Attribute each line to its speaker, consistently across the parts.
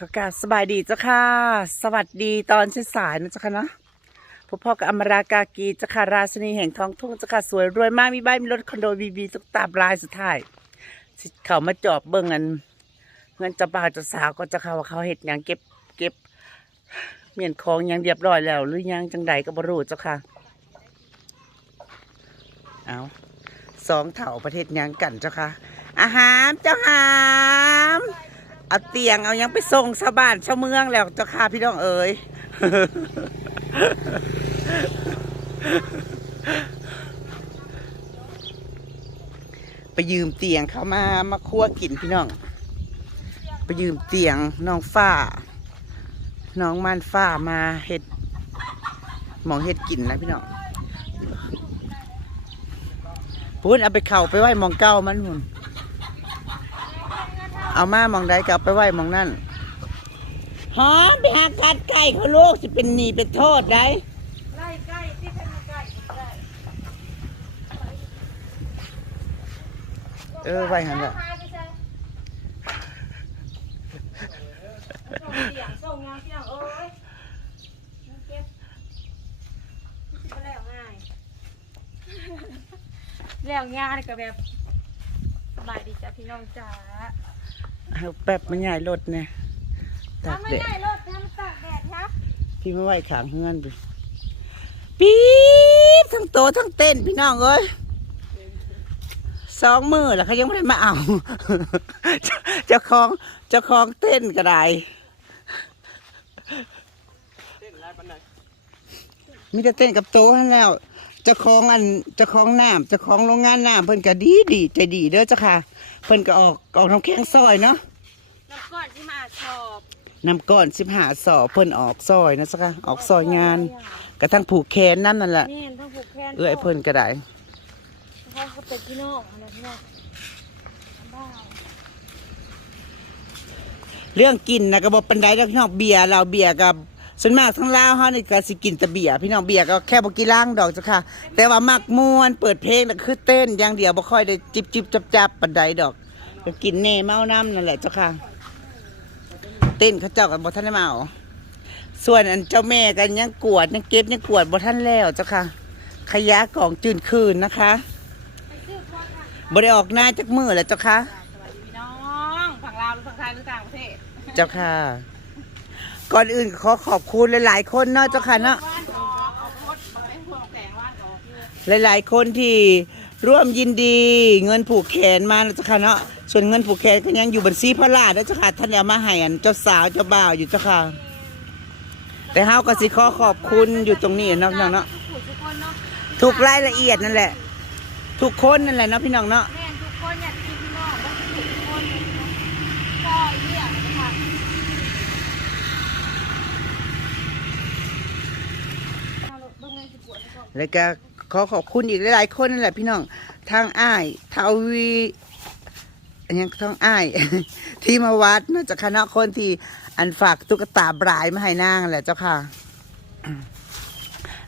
Speaker 1: ขอกราบสบายดีเจ้าค่ะ สวัสดีตอนเช้าๆนะเจ้าค่ะเนาะพบพ่อกับอมรากากีเจ้าค่ะราชนีแห่งท้องทุ่งเจ้าค่ะสวยรวยมากมีบ้านมีรถคอนโดบีบีตุกตาบลายสุดท้ายสิเขามาจอบเบิ่งอันเงินจ้าบ่าวจ้าสาวก็จะเขาว่าเขาเห็ดหยังเก็บเก็บเมียนของหยังเรียบร้อยแล้ว หรือยังจังใดก็บรู้เจ้าค่ะเอาสองเถ่าประเทศหยังกันเจ้าค่ะ อาหารเจ้าหาม เอาเตียงเอายังไปส่งชาวบ้านชาวเมืองแล้วเจ้าค่ะพี่น้องเอ๋ยไปยืมเตียงเขามามาคั่วกินพี่น้อง ไปยืมเตียงน้องฝ้า น้องม่านฝ้ามาเห็ดหมองเห็ดกินนะพี่น้องพูดเอาไปเข่าไปไหว้หมองเก้ามันหุ่น เอามามองใดกลับไปไหว้มองนั่นหอมไปหากัดไก่เขาลูกจะเป็นหนีเป็นโทษได้
Speaker 2: ไล่ใกล้ที่เป็นใกล้ใกล้
Speaker 1: เออไหว้หันละ
Speaker 2: พายไปใช่ส่งเสียงส่งงานเสียงเอ้ยมันเก็บก็แล้วง่ายแล้วง่ายก็แบบสบายดีจ้ะพี่น้องจ๋า
Speaker 1: เอาแป๊บมันใหญ่รถเนี่ยตาก
Speaker 2: ทำไม่
Speaker 1: แดด
Speaker 2: ได้รถทำตากแดดครับ
Speaker 1: พี่ไม่ไหวขางเฮือนไปปี๊บทั้งโตทั้งเต้นพี่น้องเอ้ยสองมือแล้วเขายังไม่ได้มาเอาเจ้าของเจ้าของเต้นก็ได้มีแต่เต้นกับโตนั่นแล้วเจ้าของอันเจ้าของน้ำเจ้าของโรงงานน้ำเพิ่นก็ดีดีใจดีเด้อเจ้าค่ะ เพิ่นก็ออกออกน้ำแข็งซอยเนาะ
Speaker 2: แล้วก่อนที่มาชอบ
Speaker 1: น้ำก้อนสิบหาสอบเพิ่นออกซอยนะสักค่ะออกซอยงานกระทั่งผูกแขนนั่นนั่นแหละ
Speaker 2: นี่ทั้งผูกแขน
Speaker 1: เอื้อยเพิ่นก็ได้
Speaker 2: เขาก็เป็นพี่น้องอะไรพี่น้องบ้า
Speaker 1: เรื่องกินนะก็บอกปันไดแล้วพี่น้องเบียร์เราเบียร์กับส่วนมากทั้งลาวเฮานี่ก็สิกินแต่เบียร์พี่น้องเบียร์ก็แค่บ่กี่ล่างดอกจ้ะค่ะ แต่ว่ามักม่วนเปิดเพลงน่ะคือเต้นอย่างเดียวบ่ค่อยได้จิบจิบจับจับปันไดดอก ก็กินแน่เมาน้ำนั่นแหละเจ้าค่ะ เต้นเขาเจ้ากันบ่ทันได้เมาส่วนอันเจ้าแม่กันยังกวดยังเก็บยังกวดบ่ทันแล้วเจ้าค่ะ ขยะกล่องจืนคืนนะคะบ่ได้ออกหน้าจักมือแล้วเจ้าค่ะ
Speaker 2: สวัสดีพี่น้องฝั่งลาวหรือฝั่งไทยหรือต่างประเทศ
Speaker 1: เจ้าค่ะ ก่อนอื่นขอขอบคุณหลาย ๆ คนเนาะเจ้าค่ะเนาะ
Speaker 2: ว่านออกเอาโคตรบอกให้พวกแต่งว่านออกเลย
Speaker 1: หลาย ๆ คนที่ ร่วมยินดี เงินผูกแขนมานะเจ้าค่ะเนาะส่วนเงินผูกแขนก็ยังอยู่บัญชีพระราชนะเจ้าค่ะท่านเอามาให้อันเจ้าสาวเจ้าบ่าวอยู่เจ้าค่ะ แต่เฮาก็สิขอขอบคุณอยู่ตรงนี้เนาะพี่น้องเนาะ
Speaker 2: ทุกคนเนาะ
Speaker 1: ทุกรายละเอียดนั่นแหละ ทุกคนนั่นแหละเนาะพี่น้องเนาะ
Speaker 2: แม่นทุกคนอยากกินพี่น้องว่ทุกคนก็เรียกนะคะ
Speaker 1: แล้วก็ ขอขอบคุณอีกหลายๆคนนั่นแหละพี่น้องทางอ้ายทาวีอันยังทางอ้าย ที่มาวัดเนอกจากคณะคนที่อันฝากตุ๊กตาบรายมาให้นางแหละเจ้าค่ะ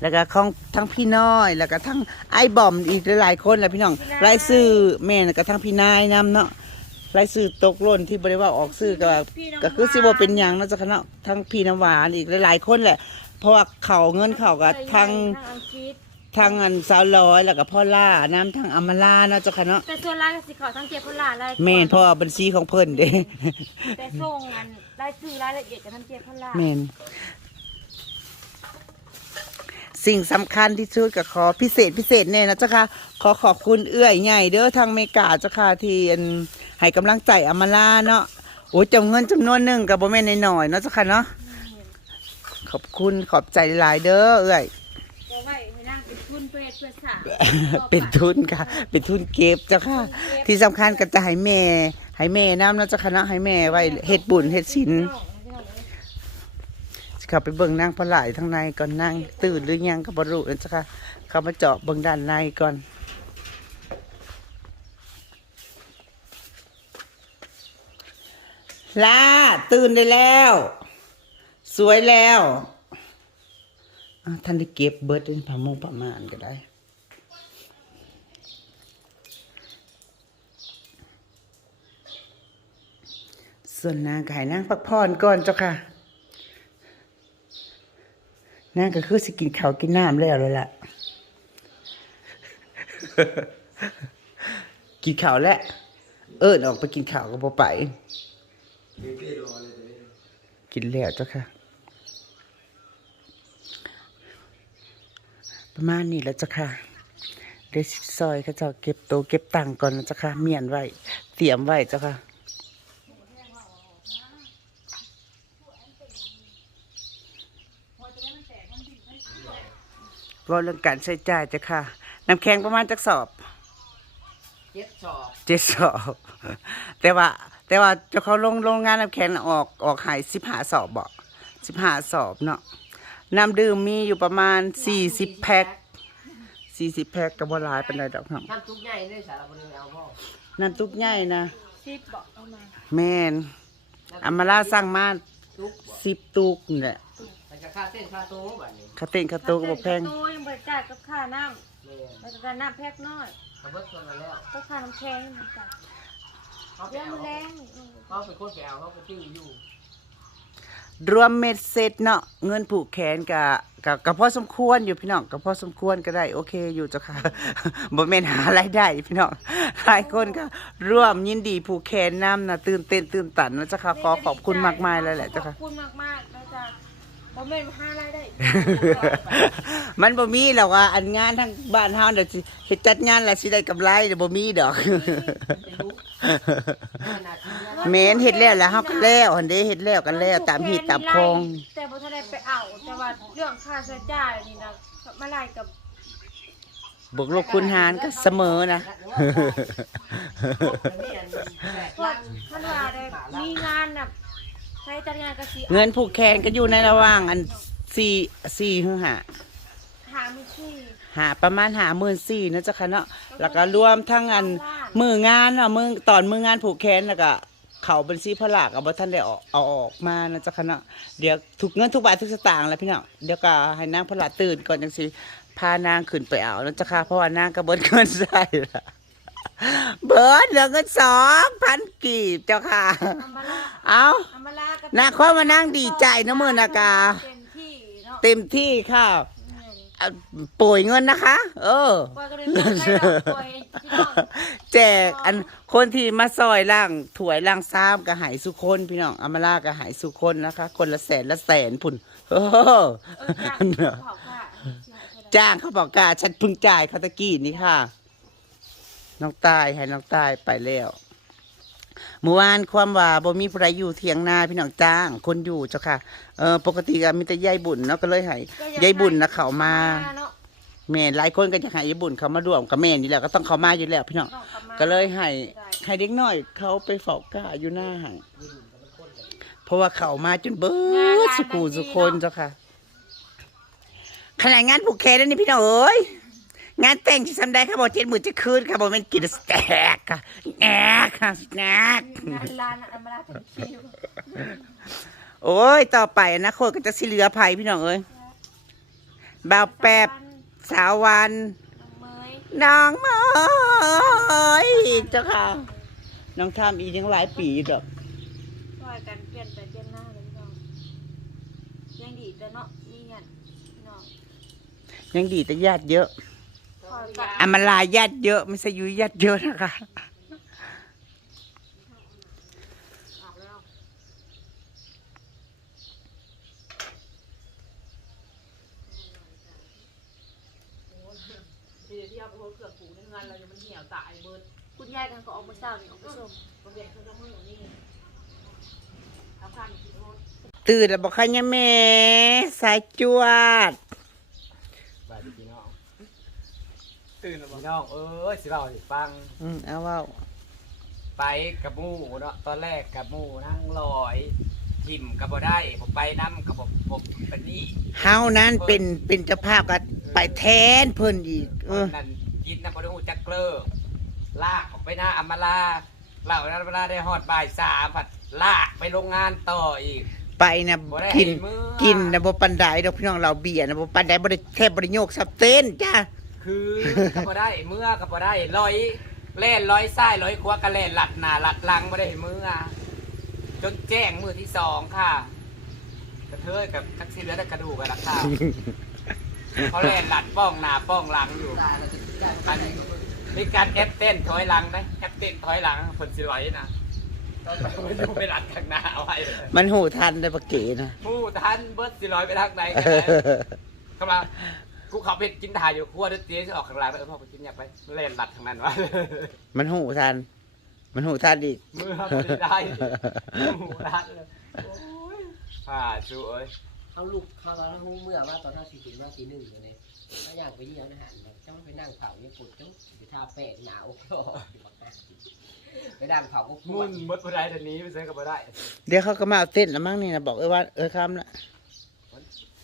Speaker 1: แล้วก็ของทั้งพี่น้อย แล้วก็ทั้งไอ้บอมอีกหลายๆคนแหละพี่น้องรายชื่อแม่แล้วก็ทั้งพี่นายนํเนาะรายชื่อตกหล่นที่บริว่าออกซื้อก็ก็คือสิบเป็นหยังเนาะเจ้าค่ะเนาะทั้งพี่น้ำหวานอีกหลายๆคนแหละ เพราะว่าเขาเงินเขากับทาง
Speaker 2: ทางอังกฤษ
Speaker 1: ทางอันสาวร้อยแล้วก็พ่อล่าน้ำทางอำมาลาเนาะเจ้าค่ะเนาะ
Speaker 2: แต่ส่วนรายก็สิขอทั้งเก็บพนลาลาย
Speaker 1: แม่นเพราะว่าบัญชีของเพิ่นเด้
Speaker 2: แต่ส่งอันรายชื่อรายละเอียดกับทั้งเก็บพนลา
Speaker 1: แม่นสิ่งสำคัญที่สุดก็ขอพิเศษพิเศษแน่นะเจ้าค่ะ ขอขอบคุณเอื้อยใหญ่เด้อทางเมกาเจ้าค่ะที่อันให้กำลังใจอำมาลาเนาะโอ้ยจำเงินจำนวนหนึ่งกับบ่แม่นน้อยๆเนาะเจ้าค่ะเนาะขอบคุณขอบใจหลายเด้อเอื้อย
Speaker 2: เอาไว้ให้นั่งเป็นทุน เพื่อเฮ็ดเพื่อสร้าง
Speaker 1: เป็นทุนค่ะ เป็นทุนเก็บเจ้าค่ะ ที่สำคัญก็จะให้แม่ให้แม่น้ำเนาะเจ้าค่ะเนาะให้แม่ไว้เฮ็ดบุญเฮ็ดศีลเข้าไปเบิ่งนางพลายทางในก่อนนางตื่นหรือยังก็บรู้นะจ๊ะค่ะ เข้ามาเจาะเบิ่งด้านในก่อน ลาตื่นได้แล้ว สวยแล้วอะท่านได้เก็บเบิดเป็นผ้ามงผ้ามานก็ได้ ส่วนนางก็ให้นางพักผ่อนก่อนเจ้าค่ะนางก็คือสิกินข้าวกินน้ำแล้วเลยล่ะ กินข้าวแล้ว เอิญออกไปกินข้าวก็บ่ไป กินแล้วเจ้าค่ะ ประมาณนี้แล้วเจ้าค่ะเดยวสิซอยเขาเจ้าเก็บโตเก็บตังก่อนนะเจ้าค่ะ เมียนไว้ เตรียมไว้เจ้าค่ะ ว่าเรื่องการใช้จ่ายเจ้าค่ะ น้ำแข็งประมาณจักสอบ
Speaker 3: เจ็ดสอบ
Speaker 1: เจ็ดสอบ แต่ว่า แต่ว่าเจ้าเขาลงโรงงานน้ำแข็งน่ะออกออกใหายสิบหาสอบบ่สิบหาสอบเนาะน้ำดื่มมีอยู่ประมาณสี่สิบแพ็คสี่สิบแพ็คก็บ่หลายปานใดดอกครับ
Speaker 3: น้ำทุกใหญ่เลยสารพัดเลยเอาพ่อ
Speaker 1: น้ำตุกใหญ่นะ
Speaker 2: สิบบอกเอามา
Speaker 1: แม่นอามาลาสั่งมา
Speaker 3: ทุกบ่
Speaker 1: สิบตุกนี่แหละ
Speaker 3: มัน จะค่าเส้นค่าโต๊ะแบบนี้
Speaker 1: คาเต้นคาโตก็บ่แพง
Speaker 2: ตู้ยังบริจาคกับค่าน้
Speaker 3: แม่ำ
Speaker 2: แล้วก็ค่าน้ำแพ็คน้อย
Speaker 3: เขาเบิดคนมาแล้ว
Speaker 2: ก็ค่าน้ำแข็งเหมือนกัน
Speaker 3: เขาไป
Speaker 2: เรื่อง
Speaker 3: เอา
Speaker 2: มันแรงอืม
Speaker 3: เขาเป็นคนไปเอาเขาไปติ้วอยู่
Speaker 1: รวมเม็ดเสร็จเนาะเงินผูกแขนกับกับกับพอสมควรอยู่พี่น้องกับพอสมควรก็ได้โอเคอยู่เจ้าค่ะ บ่แม่นหารายได้พี่น้องหลายคนก็ร่วมยินดีผูกแขนนํนะตื่นเต้นตื่นตันนะเจ้าค่ะขอขอบคุณมากมายเลยแหละเจ้าค่ะ
Speaker 2: ขอบคุณมากมากๆ นะจ๊ะผมเป็นห้ารายได้
Speaker 1: มันบ่มีหรอกว่าอันงานทางบ้านเฮาเดี๋ยวสิเฮ็ดจัดงานแล้วสิได้กำไรเดี๋ยวบ่มีดอก
Speaker 3: จะรู้ขนาดที่นะ
Speaker 1: แม่นเฮ็ดแล้วแล้วเฮาก็แล้วหั่นเด้เฮ็ดแล้วกันแล้วตามเหตุตามคอง
Speaker 2: แต่บ่ทันได้ไปเอาแต่ว่าเรื่องค่าใช้จ่ายนี่นะมาไล่กับบ
Speaker 1: วกลบคูณหารก็เสมอนะ
Speaker 2: พวกท่านว่าได้มีงานน่ะ ใช้จัดงานก็สิ
Speaker 1: เงินผูกแขนก็อยู่ในระหว่างอัน4 4ถึง5
Speaker 2: หามือที่
Speaker 1: หาประมาณหาหมื่นสี่นะเจ้าค่ะเนาะแล้วก็รวมทั้งอันมืองานเนาะมือตอนมืองานผูกแขนแล้วก็เขาบัญชีพลากเอาบ่ท่านได้ออกเอาออกมานะเจ้าค่ะเนาะเดี๋ยวทุกเงินทุกบาททุกสตางค์แล้วพี่น้องเดี๋ยวก็ให้นางพลาตื่นก่อนจังสิพานางขึ้นไปเอานะเจ้าค่ะเพราะว่านางก็เบิดเงินใส่ละเบิดเหลือเงินสองพันกีบเจ้าค่ะ
Speaker 2: อัมบาลา
Speaker 1: เอา
Speaker 2: อัมบาลากับ
Speaker 1: นาข้อมานั่งดีใจนะมือนากา
Speaker 2: เต็มที่เนาะ
Speaker 1: เต็มที่ค่ะ
Speaker 2: อืม
Speaker 1: อะป่วยเงินนะคะ เออ
Speaker 2: ปล่อยก็เลยไม่ได้ดอกปล่อยพี่น้อง
Speaker 1: แจกอันคนที่มาซอยล่างถวยล่างซ้ำก็หายสุคนพี่น้องอามาลาก็หายสุคนนะคะ คนละแสนละแสนพุ่นเออ
Speaker 2: เออจ้างเผาค่ะสิหายเท่าใด
Speaker 1: จ้างเขาบอกกาฉันเพิ่งจ่ายเขาตะกี้นี่ค่ะ น้องตายให้น้องตายไปแล้ว เมื่อวานความว่าบ่มีผู้ใดอยู่เถียงนาพี่น้องจ้าง คนอยู่เจ้าค่ะเออปกติก็มีแต่ยายบุญเนาะก็เลยให้ยายบุญนะเขามา
Speaker 2: เนาะ
Speaker 1: แม่นหลายคนก็จะให้ยายบุญเขามาร่วมกับแม่นี่แหละก็ต้องเขามาอยู่แล้วพี่น้อง
Speaker 2: ต้องลับมา
Speaker 1: ก็เลยให้ให้เด็กน้อย เขาไปเฝ้ากาอยู่หน้าให้เพราะว่าเขามาจนเบิดสุกูสุคนเจ้าค่ะขนาดงานผูกแขนแล้วนี่พี่น้องเอ้ย งานแต่งที่ทำได้ค่ะบอกเจ็ดหมื่นจะคืนค่ะบอกเป็นกินสแต็กค่ะแอกค่ะสแน็ค
Speaker 2: งานร้านอัมบาลาเป็นคิว
Speaker 1: โอ้ย ต่อไปอนะคนก็จะสิเหลือภัยพี่น้องเอ้ยบ่าวแป๊บสาววัน
Speaker 2: เมย
Speaker 1: น้องเมยเจ้าค่ะ น้องทำอีกยังหลายปีอยู่ดอก
Speaker 2: ช่วยกันเปลี่ยนไปเปลี่ยนหน้าเลยพี่น้องยังดีแต่เนาะนี่เงินพี่น้อง
Speaker 1: ยังดีแต่ญาติเยอะ
Speaker 2: ค อยกัน
Speaker 1: อามาลาญาติเยอะไม่ใช่ยุยญาติเยอะนะคะ
Speaker 2: ออกแล้ว
Speaker 4: เดี๋ยวที่เอาไปโพสเกือบผูกในงานเรายังมันเหี่ยวตายเบิด
Speaker 2: คุณยายกันก็ออกมาเศร้านี่ออกมาส้ม
Speaker 4: ประเด็นคือต้องมือนี่ทำข้ามคิดโทษ
Speaker 1: ตื่นแล้วบอกใครเนี่ยแม่สายจวด
Speaker 3: บายดีพี่น้อง ตื่นแล้วพี่น้องเอ้ยสิเล่าสิฟัง
Speaker 1: อืมเอาเว่า
Speaker 3: ไปกับหมู่เนาะตอนแรกกับหมู่นั่งลอยทิมกับบ่ได้ผมไปน้ำกับผมผมเป็นนี่
Speaker 1: เฮานั้นเป็นเป็นเจ้าภาพก็ไปแทนเพิ่นอีก เออ
Speaker 3: นั่นกินน้ำปลาหูจักเกลอลากออกไปหน้าอำมาลาลากออกไปหน้าอำมาลาได้ฮอดบ่ายสามผัดลากไปโรงงานต่ออีก
Speaker 1: ไปนะ
Speaker 3: บ่ได้
Speaker 1: กิน
Speaker 3: ให้มื้อ
Speaker 1: กินนะบ่ปันไดดอกพี่น้องเราเบียร์นะบ่ปันไดบ่ได้แทบบ่ได้โยกซับเต้นจ้า
Speaker 3: คือกับบ่ได้เมื่อกับบ่ได้ลอยเล่นลอยซ้ายลอยขวาก็เล่นหลัดหนาหลัดหลังบ่ได้เมื่อจนแจ้งมือที่สองค่ะกระเทยกับทักซี่เหลือแต่กระดูกกันละค่ะเขาแล่นหลัดป้องหนาป้องหลังอยู่อันมีการแอปเต้นถอยหลังได้แอปเต้นถอยหลังคนสิไหวนะตอนไม่ดูไปหลัดข้างหน้าเอาไว้
Speaker 1: มันหูทันได้ปะเก๋นะ
Speaker 3: ผู้ทันเบิร์ดสิร้อยไปทางไหนกันนะกำลัง กูขับไปกินถ่ายอยู่ครัวเดี๋ยวเจ๊จะออกข้างหลังแล้วเออพ่อไปกินอยากไปเล่นหลัดทางนั้นวะ
Speaker 1: มันหูทัน มันหูทันอีก
Speaker 3: มือครับไม่ได้หูรัดเลยโอ้ยผ่าช่วย
Speaker 4: เขาลูกเขาแล้วหูเมื่อว่าตอนท่าสี่สิบว่าสี่หนึ่งอยู่เลยเขาอยากไปเยี่ยมอาหารจ้องไปนั่งเผาเนี่ยปวดจุ๊บไปทาแป้งหนาวไปนั่งเผาก็ปว
Speaker 3: มุ่
Speaker 4: ด
Speaker 3: นมดบ่ได้แต่นี้ไม่ใช่ก็บ่ได้
Speaker 1: เดี๋ยวเขาก็มาเอาเต้นแล้วมั้งนี่นะบอกเออว่าเออคำละ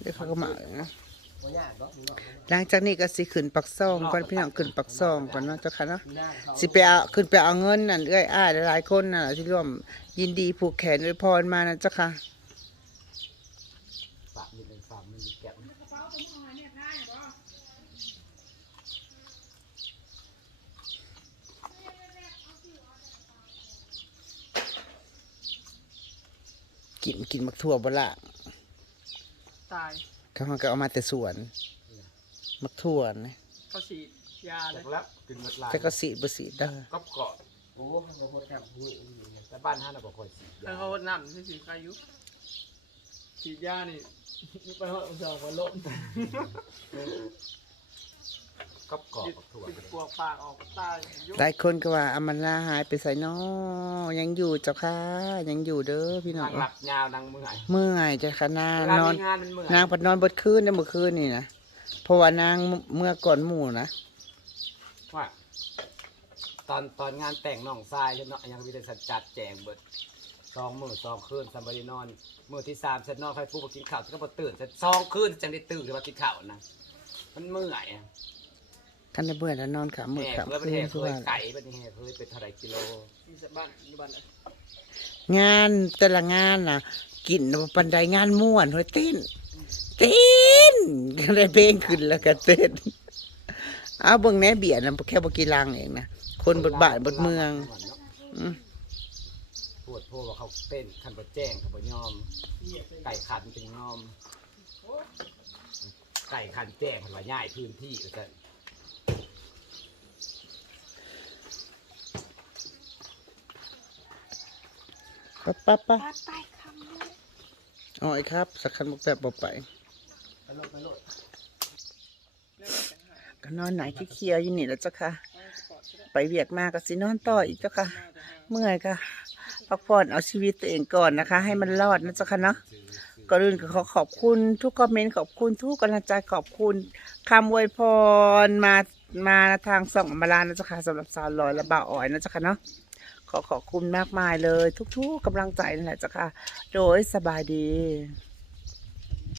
Speaker 1: เดี๋ยวเขาก็มาเอานะ
Speaker 4: บ่ยากดอก หนูบอก
Speaker 1: หลังจากนี้ก็สิขึ้นปักซองก่อนพี่น้องขึ้นปักซองก่อนเนาะเจ้าค่ะเนาะ
Speaker 4: หน้าเขา
Speaker 1: สิไปเอาขึ้นไปเอาเงินนั่นเอ้ยอ้ายหลายๆคนน่ะที่ร่วมยินดีผูกแขนอวยพรมานะเจ้าค่ะ
Speaker 3: ฝากนิดนึงฝากมันมีแก็บ
Speaker 1: กินกินมักทั่วบ่ละ
Speaker 5: ตาย
Speaker 1: เขาก็เอามาแต่สวนมักทั่วนะ
Speaker 5: เขาฉีดยาเล
Speaker 3: จายกแล้วกินหมดลาย
Speaker 1: แต่ก็สีบ่สีเด้อ
Speaker 3: ก็เกาะ
Speaker 4: โอ้เขาเป็นคนทำหูอย่างนี้
Speaker 3: แต่บ้านห้าเราบอกคนสี
Speaker 5: แล้วเขานำที่สีอายุฉีดยานี่ไปหอดสองวันล้ม
Speaker 3: ก็เกาะกับถั่ว
Speaker 5: ปิดปวกปากออกตายยุบ
Speaker 1: หลายคนก็ว่าอามันลาหายไปใส่น้อยังอยู่เจ้าค่ะยังอยู่เด้อพี่น้อง
Speaker 3: นางหลับยาวนางเมื่อย
Speaker 1: เมื่อยจ้ะค่ะนาง
Speaker 3: เวลาน
Speaker 1: อน
Speaker 3: มีงานมันเมื่อย
Speaker 1: นางพัดนอนบดคืนได้เมื่อคืนนี่นะเพราะว่านางเมื่อก่อนหมู่นะ
Speaker 3: ว่าตอนตอนงานแต่งน้องทรายฉันเนาะยังมีแต่สัจจัดแจงเบิดสองมือสองคืนสัมบดีนอนมือที่สามเสร็จนอนใครพูดมากินข้าวฉันก็มาตื่นเสร็จสองคืนจังได้ตื่นขึ้นมากินข้าวนะมันเมื่อยอะ
Speaker 1: ท่านได้เบื่อแล้วนอนขามือ
Speaker 3: แห่
Speaker 1: ขา
Speaker 3: เพื่อประ
Speaker 1: คื
Speaker 3: เท
Speaker 1: น
Speaker 3: ศ
Speaker 1: คือ
Speaker 3: เคย
Speaker 1: ว่า
Speaker 3: ไก่ประเทศเคยเป็นเท่าไรกิโล
Speaker 5: มีสบ้านอยู่บ้านเลย
Speaker 1: งานแต่ละงานน่ะ กินปันไดงานม่วนเฮ้ยเต้นเต้นก็ได้เพลงขึ้นแล้วก็เต้นเอาเบิ่งแหน่เบียร์นะแค่บกีรังเองนะคนบดบาทบดเมืองอืม
Speaker 3: ปวดโพว่าเขาเต้นคันบดแจ้งเขาบดยอม ไก่ขันจึงยอม ไก่ขันแจ้งเขาว่าย้ายพื้นที่ก็จะ
Speaker 1: ปั๊บปั๊บปั๊บอ๋อไอ้ครับ สักคันบอกแบบบอกไป
Speaker 4: ไปโลดไปโลด
Speaker 1: ก็นอนไหนขี้เคียวอยู่นี่แล้วเจ้าค่ะ ไปเวียกมาก็สินอนต่ออีกเจ้าค่ะ เมื่อยค่ะพักผ่อนเอาชีวิตตัวเองก่อนนะคะ ให้มันรอดนะเจ้าค่ะเนาะก่อนอื่นก็ขอขอบคุณทุกคอมเมนต์ขอบคุณทุกกำลังใจขอบคุณคำอวยพรมามาทางส่องอมรานะเจ้าค่ะสำหรับสาวลอยและบ่าวอ่อยนะเจ้าค่ะเนาะ ขอขอบคุณมากมายเลย ทุกๆกำลังใจนั่นแหละจ้ะค่ะ โดยสบายดี